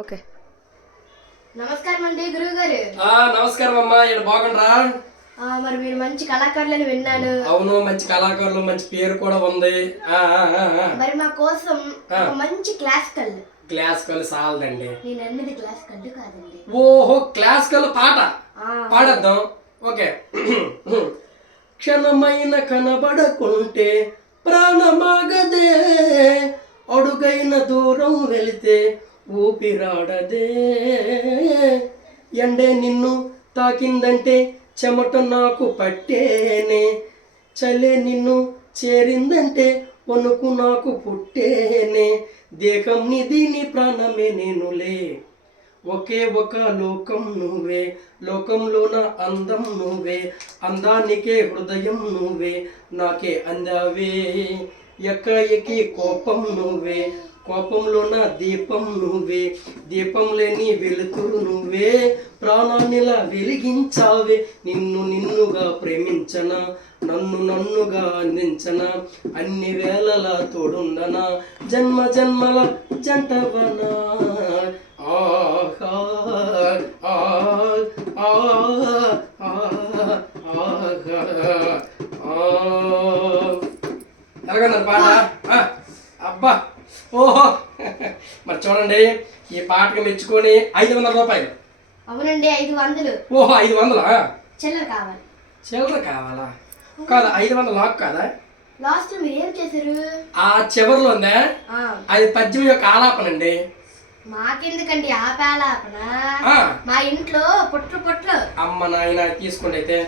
Okay. నమస్కారం అండి గురువు గారు. నమస్కారం అమ్మా. ఇక్కడ బాగుండ్రా? మరి మీరు మంచి కళాకారులని విన్నాను. అవును, మంచి కళాకారులు, మంచి పేరు కూడా ఉంది. మరి మా కోసం ఒక మంచి క్లాసికల్ సాలదండి. నేను అన్నది క్లాసికల్ కాదండి. ఓహో, క్లాసికల్ పాట పాడేద్దాం. ఓకే. క్షణమైన కనబడకుంటే ప్రాణమాగదే, అడుగైన దూరం వెళితే ఊపిరాడదే, ఎండే నిన్ను తాకిందంటే చెమట నాకు పట్టేనే, చలే నిన్ను చేరిందంటే వణుకు నాకు పుట్టేనే, దేహం నిధి నీ ప్రాణమే నేనులే, ఒకే ఒక లోకం నువ్వే, లోకంలోన అందం నువ్వే, అందానికే హృదయం నువ్వే, నాకే అందావే, ఎక్కి కోపం నువ్వే, కోపంలోన దీపం నువ్వే, దీపం లేని వెలుతురు నువ్వే, ప్రాణాన్నిలా వెలిగించావే, నిన్నుగా ప్రేమించనా, నన్నుగా అందించనా, అన్ని వేళలా తోడుండనా, జన్మ జన్మల జంటవనా. ఎలాగన్నారు పాట? అబ్బా, ఓహో. మరి చూడండి, ఈ పాటకు మెచ్చుకొని 500 రూపాయలు. అవునండి, 500. ఓహో, 500 చిల్లర కావాలి. చిల్లర కావాలా? కాదా, 500 లాక్ కాదా? లాస్ట్ మీరు ఏం చేశారు? ఆ చివరిలో ఉందా, అది పద్యం యొక్క ఆలాపనండి. మాకెందుకండి ఆపేలాపన? మా ఇంట్లో పొట్లు పొట్లు. అమ్మ నాయన తీసుకోండి అయితే.